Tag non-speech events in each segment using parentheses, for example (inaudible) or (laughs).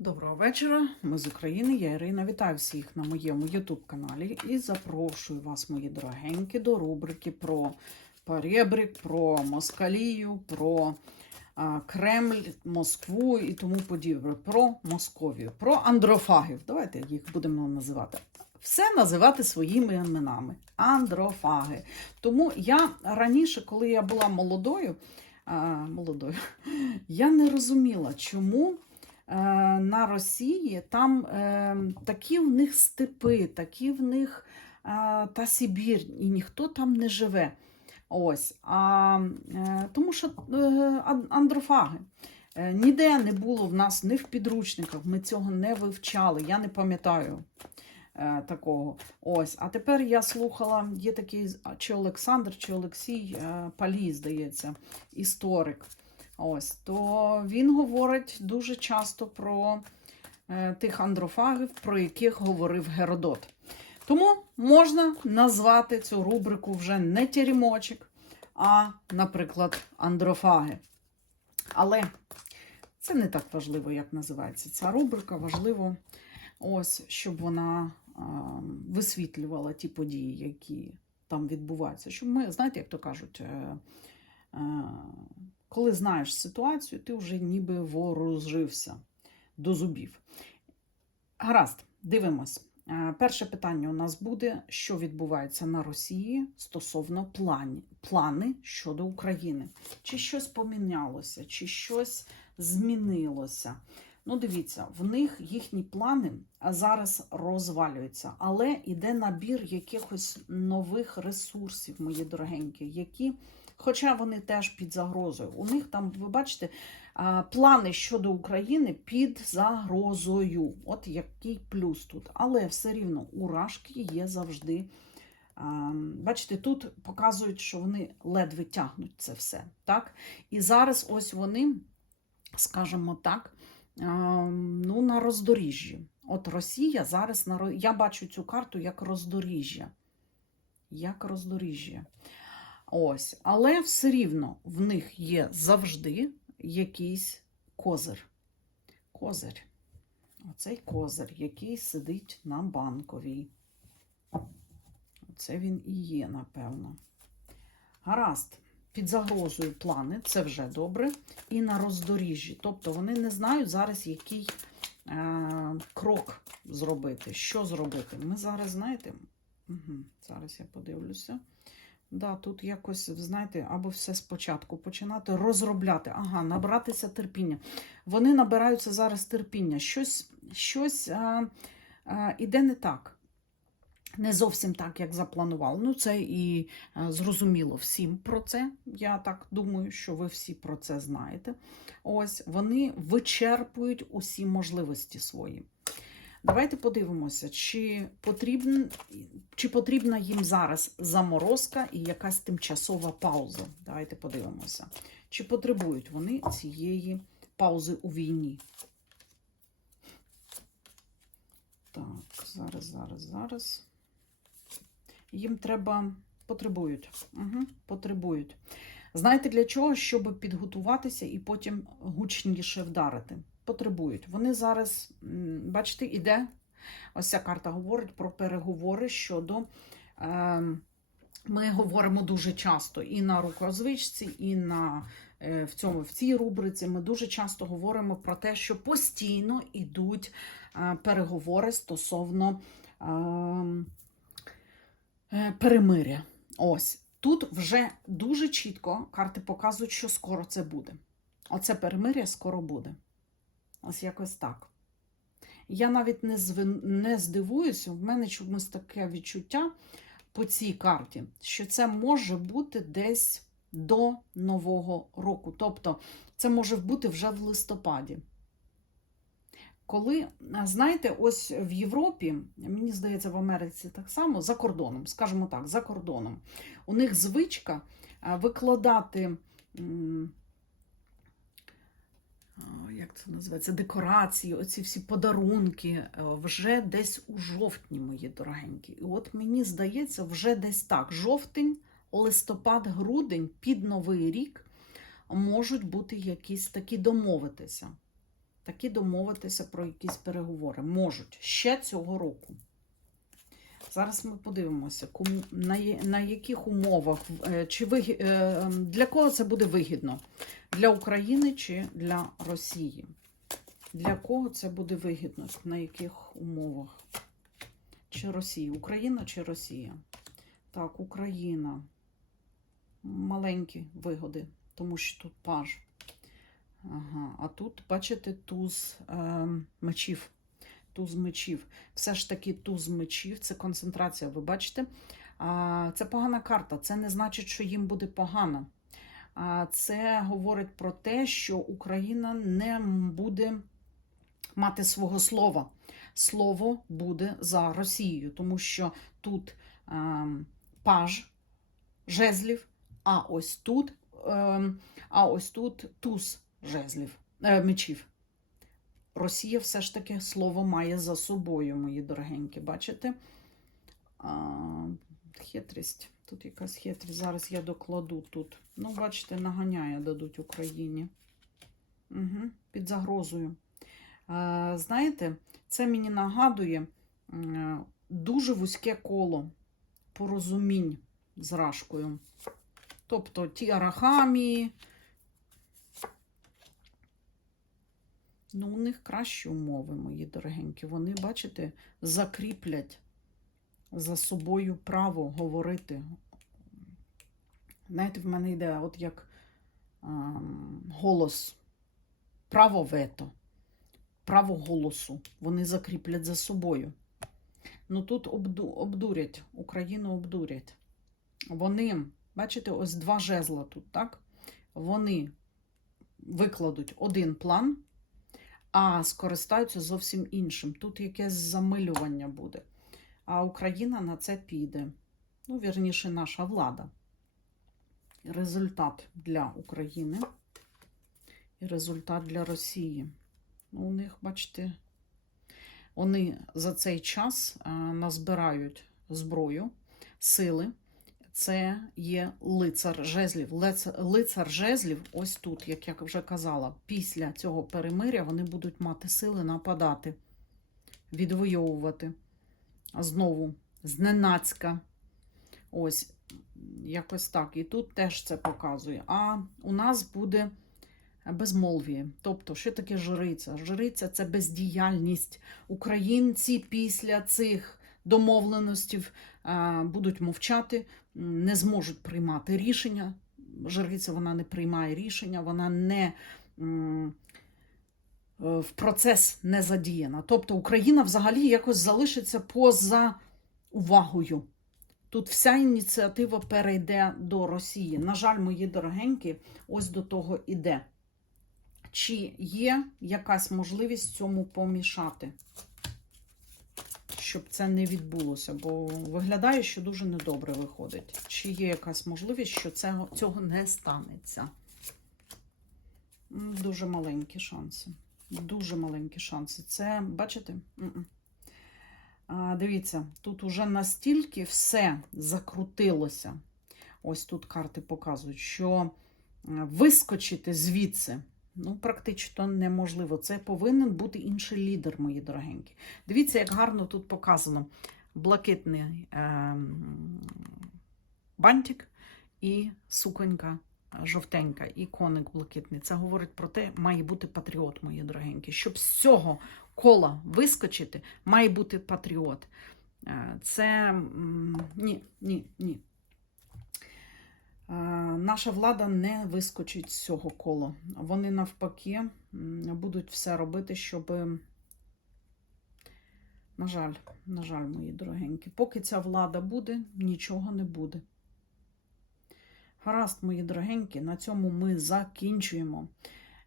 Доброго вечора, ми з України, я Ірина. Вітаю всіх на моєму YouTube каналі і запрошую вас, мої дорогенькі, до рубрики про перебрик, про Москалію, про Кремль, Москву і тому подібне, про Московію, про андрофагів. Давайте їх будемо називати. Все називати своїми іменами. Андрофаги. Тому я раніше, коли я була молодою, молодою, (laughs) я не розуміла, чому на Росії там е, такі в них степи, такі в них е, та Сибір, і ніхто там не живе. Ось. А, е, тому що е, андрофаги. Е, Ніде не було в нас ні в підручниках, ми цього не вивчали. Я не пам'ятаю е, такого. Ось. А тепер я слухала, є такий чи Олександр, чи Олексій е, Палій, здається, історик. Ось, то він говорить дуже часто про е, тих андрофагів, про яких говорив Геродот. Тому можна назвати цю рубрику вже не тєрімочок, а, наприклад, андрофаги. Але це не так важливо, як називається ця рубрика. Важливо, ось, щоб вона а, висвітлювала ті події, які там відбуваються. Щоб ми, знаєте, як то кажуть, е, е, коли знаєш ситуацію, ти вже ніби вооружився до зубів. Гаразд, дивимось. Е, Перше питання у нас буде, що відбувається на Росії стосовно плані, плани щодо України. Чи щось помінялося, чи щось змінилося. Ну, дивіться, в них їхні плани зараз розвалюються, але йде набір якихось нових ресурсів, мої дорогенькі, які, хоча вони теж під загрозою. У них там, ви бачите, плани щодо України під загрозою. От який плюс тут. Але все рівно уражки є завжди. Бачите, тут показують, що вони ледве тягнуть це все. Так? І зараз ось вони, скажімо так, ну, на роздоріжжі. От Росія зараз на я бачу цю карту як роздоріжжя. Як роздоріжжя. Ось, але все рівно в них є завжди якийсь козир. Козир. Оцей козир, який сидить на банковій. Оце він і є, напевно. Гаразд, під загрозою плани, це вже добре. І на роздоріжжі. Тобто вони не знають зараз, який е, крок зробити, що зробити. Ми зараз, знаєте, угу, зараз я подивлюся. Да, тут якось, знаєте, або все спочатку починати розробляти, ага, набратися терпіння. Вони набираються зараз терпіння. Щось, щось а, а, іде не так. Не зовсім так, як запланували. Ну, це і а, зрозуміло всім про це. Я так думаю, що ви всі про це знаєте. Ось вони вичерпують усі можливості свої. Давайте подивимося, чи, потрібн, чи потрібна їм зараз заморозка і якась тимчасова пауза. Давайте подивимося, чи потребують вони цієї паузи у війні. Так, зараз, зараз, зараз. Їм треба потребують. Угу, потребують. Знаєте для чого? Щоб підготуватися і потім гучніше вдарити. Потребують. Вони зараз, бачите, іде. Ось ця карта говорить про переговори щодо. Е, ми говоримо дуже часто і на рукозвичці, і на, е, в, цьому, в цій рубриці. Ми дуже часто говоримо про те, що постійно йдуть е, переговори стосовно е, е, перемиря. Ось тут вже дуже чітко карти показують, що скоро це буде. Оце перемиря скоро буде. Ось якось так. Я навіть не, звин... не здивуюся, в мене чомусь таке відчуття по цій карті, що це може бути десь до Нового року. Тобто, це може бути вже в листопаді. Коли, знаєте, ось в Європі, мені здається, в Америці так само, за кордоном, скажімо так, за кордоном, у них звичка викладати. Як це називається? Декорації, оці всі подарунки е, вже десь у жовтні, мої дорогенькі. І от мені здається, вже десь так. Жовтень, листопад, грудень під Новий рік можуть бути якісь такі домовитися. таки домовитися про якісь переговори. Можуть ще цього року. Зараз ми подивимося, на, яких умовах, е, чи вигі- е, для кого це буде вигідно? Для України чи для Росії? Для кого це буде вигідно? На яких умовах? Чи Росії? Україна чи Росія? Так, Україна. Маленькі вигоди, тому що тут паж. Ага, а тут, бачите, туз е, мечів. Туз мечів. Все ж таки туз мечів це концентрація. Ви бачите? Це погана карта. Це не значить, що їм буде погано. Це говорить про те, що Україна не буде мати свого слова. Слово буде за Росією, тому що тут е, паж жезлів, а ось тут, е, а ось тут туз жезлів, е, мечів. Росія все ж таки слово має за собою, мої дорогенькі. Бачите? Хитрість. Тут якась хитрість. Зараз я докладу тут. Ну, бачите, наганяє дадуть Україні. Угу, під загрозою. А, знаєте, це мені нагадує м, дуже вузьке коло порозумінь з Рашкою. Тобто ті арахамії, Ну, у них кращі умови, мої дорогенькі. Вони, бачите, закріплять за собою право говорити. Знаєте, в мене йде от як ем, голос, право вето, право голосу. Вони закріплять за собою. Ну тут обду, обдурять, Україну обдурять. Вони, бачите, ось два жезла тут, так? Вони викладуть один план а скористаються зовсім іншим. Тут якесь замилювання буде. А Україна на це піде. Ну, вірніше, наша влада. Результат для України і результат для Росії. Ну, у них, бачите, вони за цей час а, назбирають зброю, сили. Це є лицар жезлів. Лицар жезлів, ось тут, як я вже казала, після цього перемиря вони будуть мати сили нападати, відвоювати. Знову зненацька. Ось, якось так. І тут теж це показує. А у нас буде безмолвіє. Тобто, що таке жриця? Жриця це бездіяльність. Українці після цих домовленостей а, будуть мовчати, не зможуть приймати рішення. Жриця вона не приймає рішення, вона не е, в процес не задіяна. Тобто Україна взагалі якось залишиться поза увагою. Тут вся ініціатива перейде до Росії. На жаль, мої дорогенькі, ось до того іде. Чи є якась можливість цьому помішати? щоб це не відбулося, бо виглядає, що дуже недобре виходить. Чи є якась можливість, що цього, цього не станеться? Дуже маленькі шанси. Дуже маленькі шанси. Це, бачите? А, дивіться, тут уже настільки все закрутилося. Ось тут карти показують, що е, вискочити звідси. Ну, практично неможливо. Це повинен бути інший лідер, мої дорогенькі. Дивіться, як гарно тут показано блакитний е, бантик і суконька жовтенька, і коник блакитний. Це говорить про те, має бути патріот, мої дорогенькі. Щоб з цього кола вискочити, має бути патріот. Е, Це ні, ні, ні. Е, Наша влада не вискочить з цього кола. Вони навпаки будуть все робити, щоб. На жаль, на жаль, мої дорогенькі, поки ця влада буде, нічого не буде. Гаразд, мої дорогенькі, на цьому ми закінчуємо.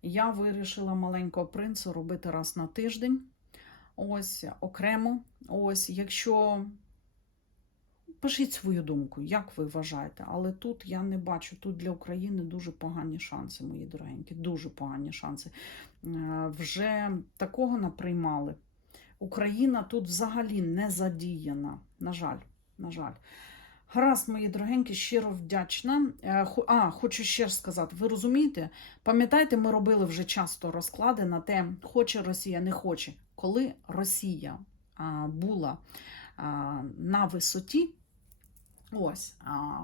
Я вирішила маленького принца робити раз на тиждень. Ось окремо. Ось, якщо пишіть свою думку, як ви вважаєте. Але тут я не бачу. Тут для України дуже погані шанси, мої дорогенькі, дуже погані шанси. Е, Вже такого наприймали. Україна тут взагалі не задіяна. На жаль, на жаль. Гаразд, мої дорогенькі, щиро вдячна. Е, А, хочу ще ж сказати, ви розумієте? Пам'ятаєте, ми робили вже часто розклади на те, хоче Росія, не хоче. Коли Росія а, була а, на висоті, ось, а,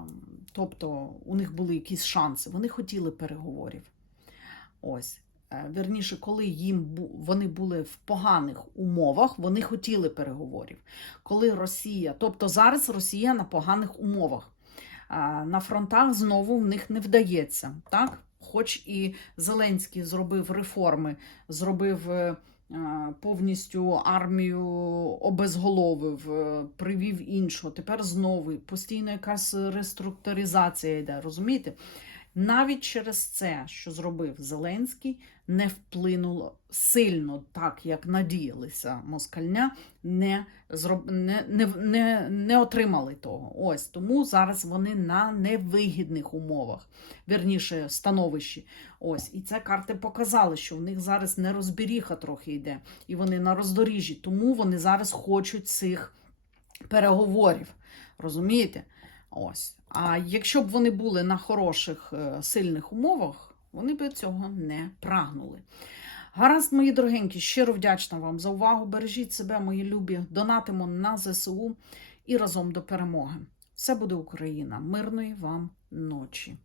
тобто у них були якісь шанси, вони хотіли переговорів. Ось. Е, Вірніше, коли їм вони були в поганих умовах, вони хотіли переговорів. Коли Росія, тобто зараз Росія на поганих умовах. На фронтах знову в них не вдається. Так? Хоч і Зеленський зробив реформи, зробив е, е, повністю армію обезголовив, е, привів іншого. Тепер знову постійно якась реструктуризація йде. Розумієте? Навіть через це, що зробив Зеленський, не вплинуло сильно, так як надіялися москальня, не, не, не, не, не отримали того. Ось тому зараз вони на невигідних умовах, вірніше, становищі. Ось, і це карти показали, що в них зараз нерозберіха трохи йде, і вони на роздоріжжі. Тому вони зараз хочуть цих переговорів. Розумієте? Ось. А якщо б вони були на хороших, е, сильних умовах, вони б цього не прагнули. Гаразд, мої дорогенькі, щиро вдячна вам за увагу. Бережіть себе, мої любі, донатимо на ЗСУ і разом до перемоги. Все буде Україна. Мирної вам ночі.